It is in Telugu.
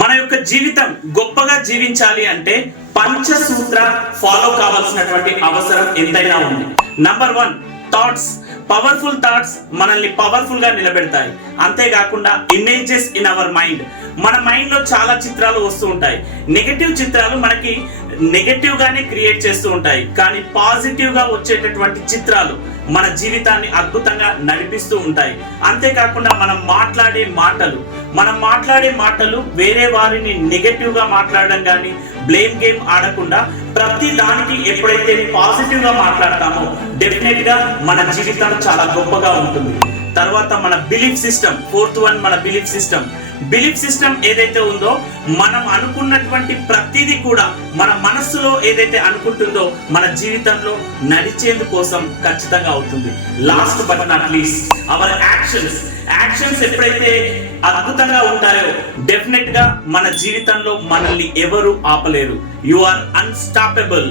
మన యొక్క జీవితం గొప్పగా జీవించాలి అంటే పంచసూత్ర ఫాలో కావాల్సినటువంటి అవసరం ఎంతైనా ఉంది. Number 1, thoughts. పవర్ఫుల్ థాట్స్ మనల్ని పవర్ఫుల్ గా నిలబెడతాయి. అంతేకాకుండా ఇమేజెస్ ఇన్ అవర్ మైండ్. మన మైండ్ లో చాలా చిత్రాలు వస్తూ ఉంటాయి. నెగటివ్ చిత్రాలు మనకి నెగటివ్ గానే క్రియేట్ చేస్తూ ఉంటాయి, కానీ పాజిటివ్ గా వచ్చేటటువంటి చిత్రాలు మన జీవితాన్ని అద్భుతంగా నడిపిస్తూ ఉంటాయి. అంతేకాకుండా మనం మాట్లాడే మాటలు వేరే వారిని నెగటివ్ గా మాట్లాడడం కానీ బ్లేమ్ గేమ్ ఆడకుండా ప్రతి దానికి ఎప్పుడైతే పాజిటివ్ గా మాట్లాడతామో డెఫినెట్ గా మన జీవితం చాలా గొప్పగా ఉంటుంది. తర్వాత మన బిలీఫ్ సిస్టమ్. 4th వన్ మన బిలీఫ్ సిస్టమ్ ఏదైతే ఉందో, మనం అనుకున్నటువంటి ప్రతిదీ కూడా మన మనస్సులో ఏదైతే అనుకుంటుందో మన జీవితంలో నడిచేందుకోసం ఖచ్చితంగా అవుతుంది. Last but not least hour actions ఎప్పుడైతే అద్భుతంగా ఉంటాయో డెఫినెట్ గా మన జీవితంలో మనల్ని ఎవరు ఆపలేరు. You are unstoppable.